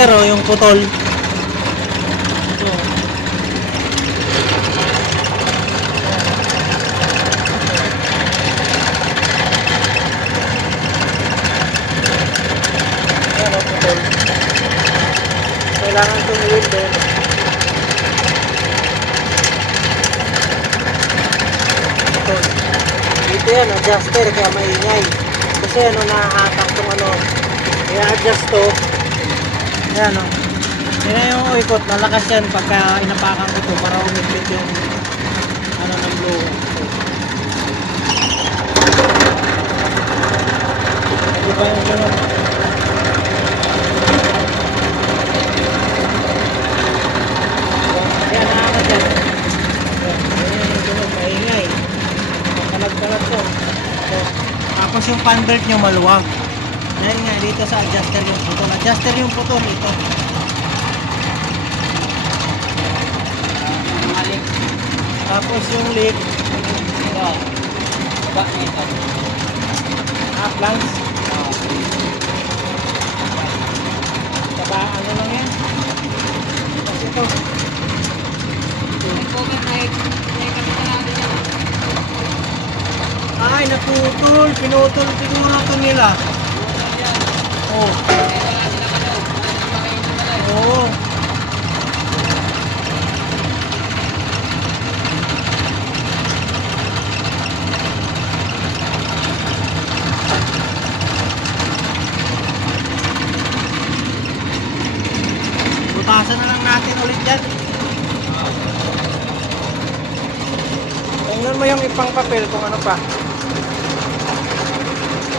adjuster oh, yung putol. Ito. Ayan oh, putol. Kailangan tumulog din. Putol. Dito yan, adjuster, kaya maingay. Kasi ano, nahahatak itong ano, i-adjust to. Ayan o. Yan na yung ikot, nalakas yan pagka inapakan ko ito para umipit yung ano ng blower. Ito pa yung sunod. Ayan, nakakas yan. Ayan yung sunod, maingay. Kalag-kalag to. Tapos yung fan belt nyo maluwag. Dahil nga dito sa adjuster yung putol. Adjuster yung putol ito. Tapos yung leak. Ito. Ito. Half langs. Saka ano lang yan. Tapos ito. Ay, naputol. Pinutol siguro ito nila. Oh. Oh. Butasan na lang natin ulit yan. Tingnan mo yung ipang papel kung ano pa.